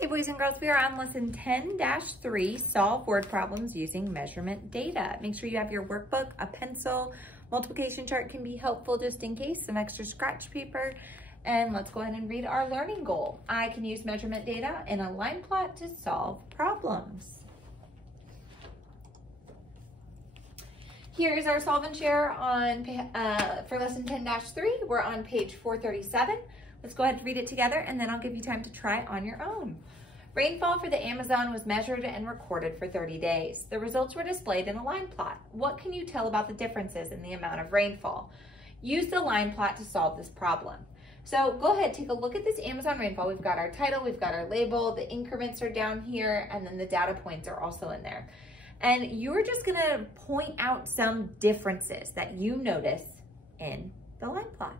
Hey boys and girls, we are on lesson 10-3, solve word problems using measurement data. Make sure you have your workbook, a pencil, multiplication chart can be helpful just in case, some extra scratch paper, and let's go ahead and read our learning goal. I can use measurement data in a line plot to solve problems. Here's our solve and share on for lesson 10-3. We're on page 437. Let's go ahead and read it together and then I'll give you time to try on your own. Rainfall for the Amazon was measured and recorded for 30 days. The results were displayed in a line plot. What can you tell about the differences in the amount of rainfall? Use the line plot to solve this problem. So go ahead, take a look at this Amazon rainfall. We've got our title, we've got our label, the increments are down here, and then the data points are also in there. And you're just gonna point out some differences that you notice in the line plot.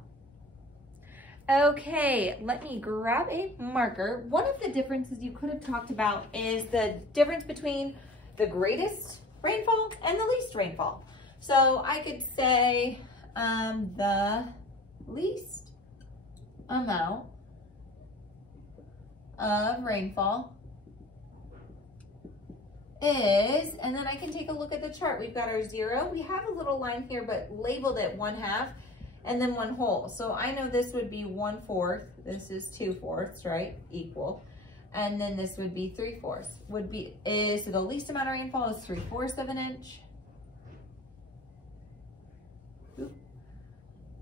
Okay, let me grab a marker. One of the differences you could have talked about is the difference between the greatest rainfall and the least rainfall. So I could say the least amount of rainfall is, and then I can take a look at the chart. We've got our 0. We have a little line here, but labeled it 1/2. And then 1 whole. So I know this would be 1/4. This is 2/4, right? Equal. And then this would be 3/4. So the least amount of rainfall is 3/4 of an inch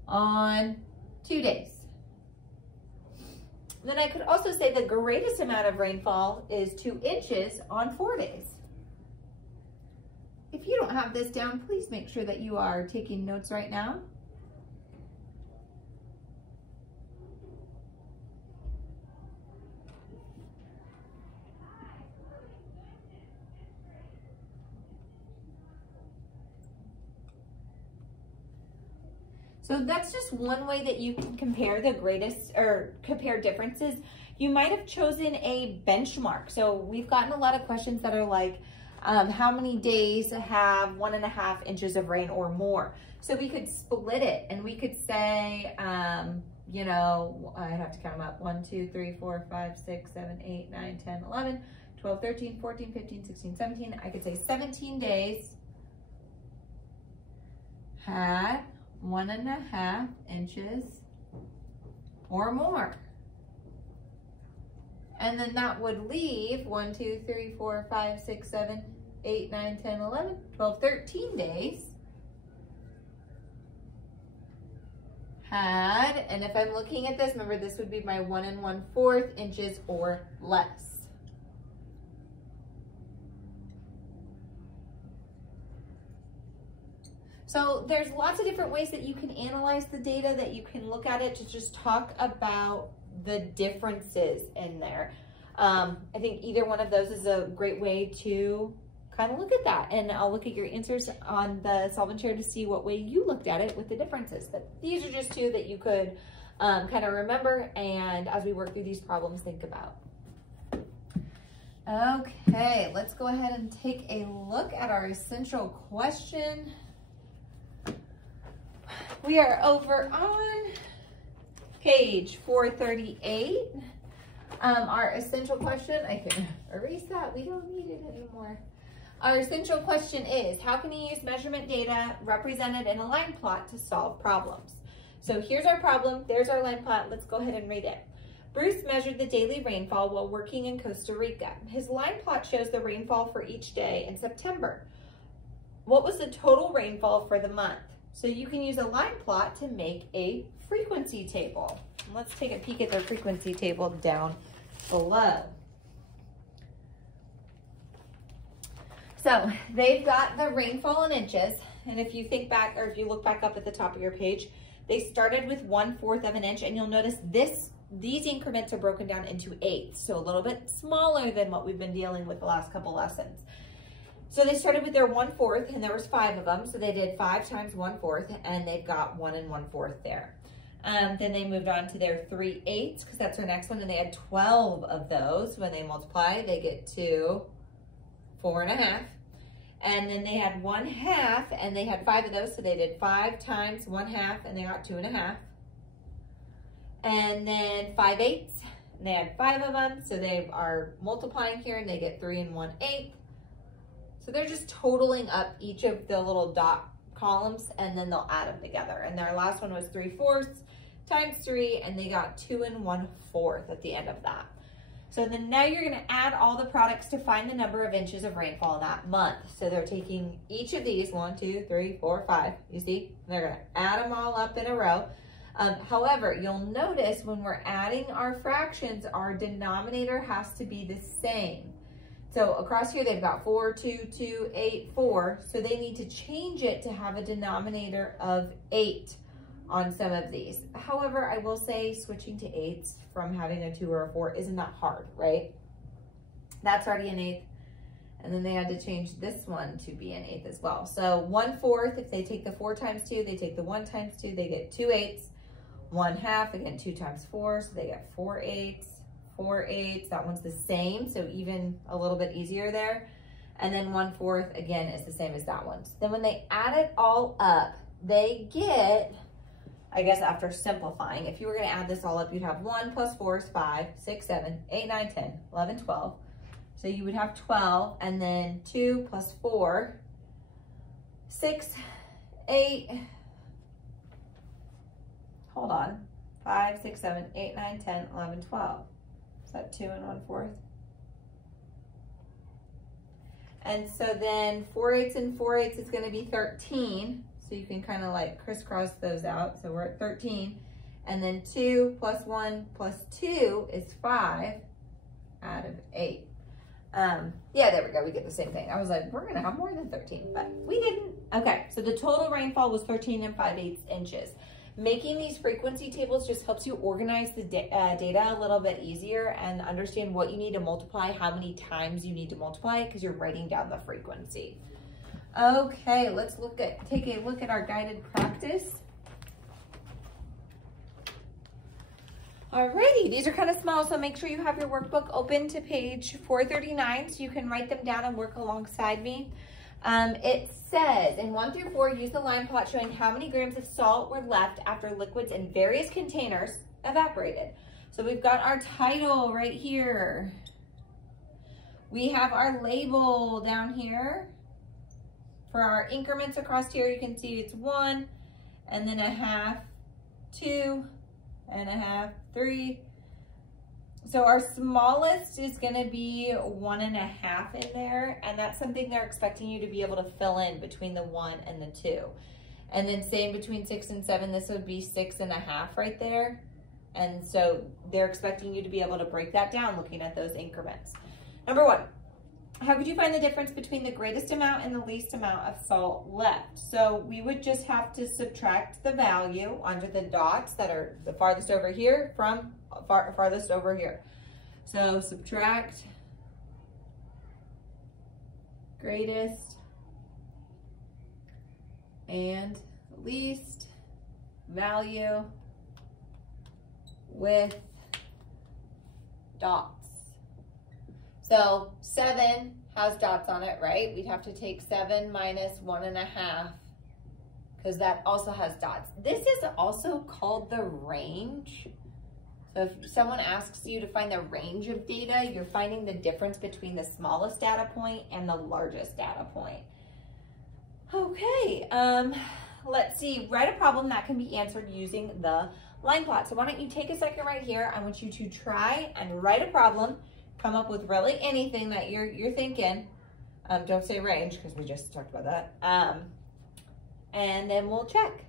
on 2 days. Then I could also say the greatest amount of rainfall is 2 inches on 4 days. If you don't have this down, please make sure that you are taking notes right now. So that's just one way that you can compare the greatest or compare differences. You might have chosen a benchmark. So we've gotten a lot of questions that are like, how many days have 1.5 inches of rain or more? So we could split it and we could say, you know, I have to count them up. 1, 2, 3, 4, 5, 6, 7, 8, 9, 10, 11, 12, 13, 14, 15, 16, 17. I could say 17 days had 1.5 inches or more. And then that would leave 1, 2, 3, 4, 5, 6, 7, 8, 9, 10, 11, 12, 13 days had, and if I'm looking at this, remember this would be my 1 1/4 inches or less. So there's lots of different ways that you can analyze the data, that you can look at it to just talk about the differences in there. I think either one of those is a great way to kind of look at that. And I'll look at your answers on the solve and share to see what way you looked at it with the differences. But these are just two that you could kind of remember, and as we work through these problems, think about. Okay, let's go ahead and take a look at our essential question. We are over on page 438. Our essential question, I can erase that, we don't need it anymore. Our essential question is, how can you use measurement data represented in a line plot to solve problems? So here's our problem, there's our line plot, let's go ahead and read it. Bruce measured the daily rainfall while working in Costa Rica. His line plot shows the rainfall for each day in September. What was the total rainfall for the month? So you can use a line plot to make a frequency table. Let's take a peek at the frequency table down below. So they've got the rainfall in inches. And if you think back, or if you look back up at the top of your page, they started with 1/4 of an inch, and you'll notice these increments are broken down into eighths. So a little bit smaller than what we've been dealing with the last couple lessons. So they started with their 1/4, and there was 5 of them. So they did 5 times 1/4, and they've got 1 1/4 there. Then they moved on to their 3/8, because that's our next one, and they had 12 of those. When they multiply, they get to 4.5. And then they had 1/2, and they had 5 of those, so they did 5 times 1/2, and they got 2.5. And then 5/8, and they had 5 of them. So they are multiplying here and they get 3 1/8. So they're just totaling up each of the little dot columns and then they'll add them together. And their last one was 3/4 times 3 and they got 2 1/4 at the end of that. So then now you're gonna add all the products to find the number of inches of rainfall in that month. So they're taking each of these, 1, 2, 3, 4, 5, you see? They're gonna add them all up in a row. However, you'll notice when we're adding our fractions, our denominator has to be the same. So across here, they've got 4, 2, 2, 8, 4. So they need to change it to have a denominator of 8 on some of these. However, I will say switching to 8s from having a 2 or a 4 isn't that hard, right? That's already an 8th. And then they had to change this one to be an 8th as well. So 1/4, if they take the 4 times 2, they take the 1 times 2, they get 2 8ths. 1/2, again, 2 times 4, so they get 4 8ths. 4 8ths, that one's the same, so even a little bit easier there. And then 1/4, again, is the same as that one. So then when they add it all up, they get, I guess after simplifying, if you were gonna add this all up, you'd have 1 plus 4 is 5, 6, 7, 8, 9, 10, 11, 12. So you would have 12, and then 2 plus 4, 6, 8, hold on, 5, 6, 7, 8, 9, 10, 11, 12. Is that 2 1/4? And so then 4 8ths and 4 8ths is gonna be 13. So you can kind of like crisscross those out. So we're at 13. And then 2 plus 1 plus 2 is 5 out of 8. Yeah, there we go. We get the same thing. I was like, we're gonna have more than 13, but we didn't. Okay, so the total rainfall was 13 5/8 inches. Making these frequency tables just helps you organize the data a little bit easier and understand what you need to multiply, how many times you need to multiply it, because you're writing down the frequency. Okay, let's take a look at our guided practice. Alrighty, these are kind of small, so make sure you have your workbook open to page 439 so you can write them down and work alongside me. It says in 1 through 4, use the line plot showing how many grams of salt were left after liquids in various containers evaporated. So we've got our title right here. We have our label down here. For our increments across here, you can see it's 1 and then 1/2, 2 and 1/2, 3. So our smallest is gonna be 1 1/2 in there, and that's something they're expecting you to be able to fill in between the 1 and the 2. And then same between 6 and 7, this would be 6 1/2 right there. And so they're expecting you to be able to break that down looking at those increments. Number 1, how could you find the difference between the greatest amount and the least amount of salt left? So we would just have to subtract the value under the dots that are the farthest over here from farthest over here. So subtract greatest and least value with dots. So 7 has dots on it, right? We'd have to take 7 minus 1 1/2 because that also has dots. This is also called the range. So if someone asks you to find the range of data, you're finding the difference between the smallest data point and the largest data point. Okay, let's see. Write a problem that can be answered using the line plot. So why don't you take a second right here. I want you to try and write a problem. Come up with really anything that you're thinking. Don't say range because we just talked about that. And then we'll check.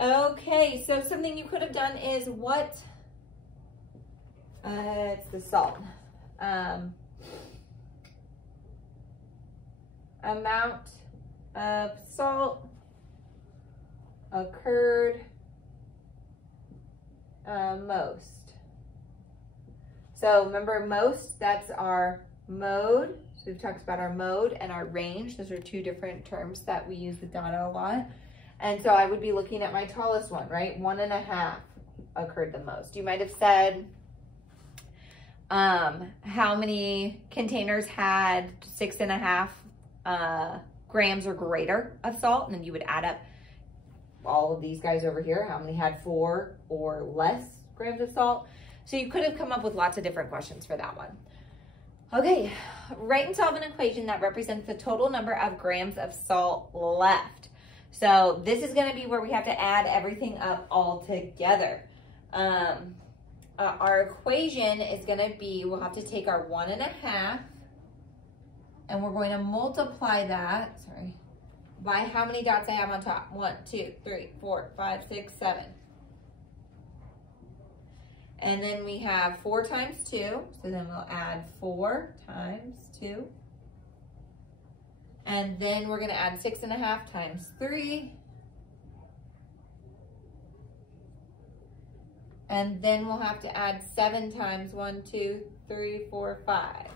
Okay, so something you could have done is what? It's the salt. Amount of salt occurred most. So remember most, that's our mode. So we've talked about our mode and our range. Those are 2 different terms that we use the data a lot. And so I would be looking at my tallest one, right? 1 1/2 occurred the most. You might have said how many containers had 6 1/2 grams or greater of salt, and then you would add up all of these guys over here. How many had 4 or less grams of salt? So you could have come up with lots of different questions for that one. Okay, write and solve an equation that represents the total number of grams of salt left. So this is going to be where we have to add everything up all together. Our equation is going to be, we'll have to take our 1.5 and we're going to multiply that, by how many dots I have on top. 1, 2, 3, 4, 5, 6, 7. And then we have 4 times 2, so then we'll add 4 times 2. And then we're going to add 6.5 times 3. And then we'll have to add 7 times 1, 2, 3, 4, 5.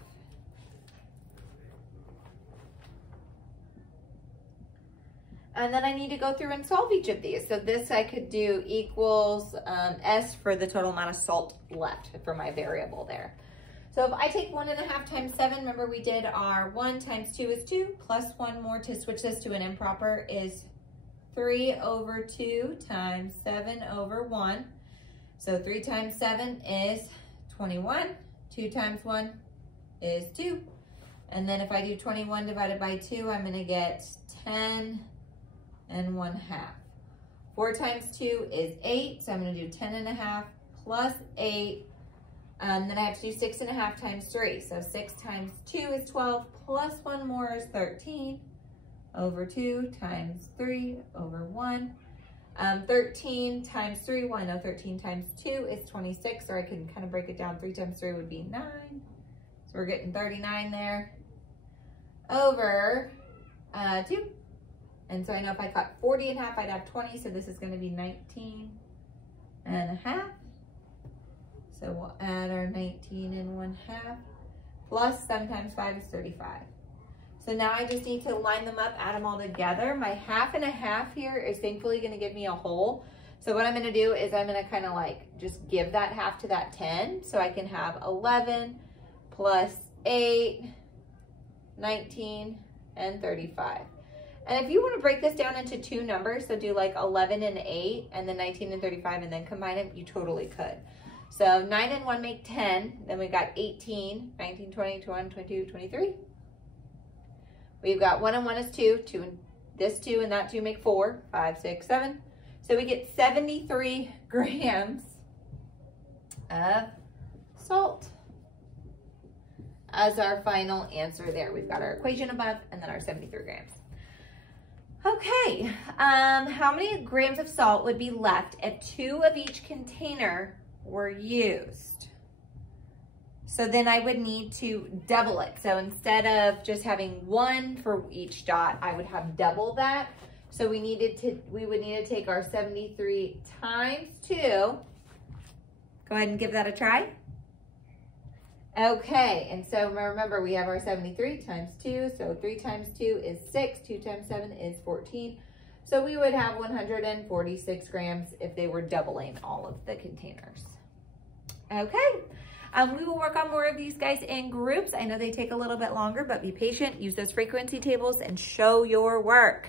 And then I need to go through and solve each of these. So this I could do equals S for the total amount of salt left for my variable there. So if I take 1.5 times 7, remember we did our 1 times 2 is 2, plus 1 more to switch this to an improper is 3 over 2 times 7 over 1. So 3 times 7 is 21. 2 times 1 is 2. And then if I do 21 divided by 2, I'm going to get 10 and 1/2. 4 times 2 is 8, so I'm going to do 10.5 plus 8. And then I have to do 6.5 times 3. So 6 times 2 is 12, plus 1 more is 13 over 2 times 3 over 1. 13 times 3, well, I know 13 times 2 is 26, or I can kind of break it down. 3 times 3 would be 9. So we're getting 39 there over 2. And so I know if I cut 40 in half, I'd have 20. So this is going to be 19.5. So we'll add our 19 1/2 plus 7 times 5 is 35. So now I just need to line them up, add them all together. My 1/2 and 1/2 here is thankfully going to give me a whole. So what I'm going to do is I'm going to kind of like just give that 1/2 to that 10. So I can have 11 plus 8, 19, and 35. And if you want to break this down into 2 numbers, so do like 11 and 8, and then 19 and 35, and then combine them, you totally could. So 9 and 1 make 10. Then we've got 18, 19, 20, 21, 22, 23. We've got 1 and 1 is 2. 2 and this 2 and that 2 make 4, 5, 6, 7. So we get 73 grams of salt as our final answer there. We've got our equation above and then our 73 grams. Okay, how many grams of salt would be left if 2 of each container were used? So then I would need to double it. So instead of just having 1 for each dot, I would have double that. So we would need to take our 73 times 2. Go ahead and give that a try. Okay, and so remember we have our 73 times 2, so 3 times 2 is 6, 2 times 7 is 14. So we would have 146 grams if they were doubling all of the containers. Okay, we will work on more of these guys in groups. I know they take a little bit longer, but be patient, use those frequency tables, and show your work.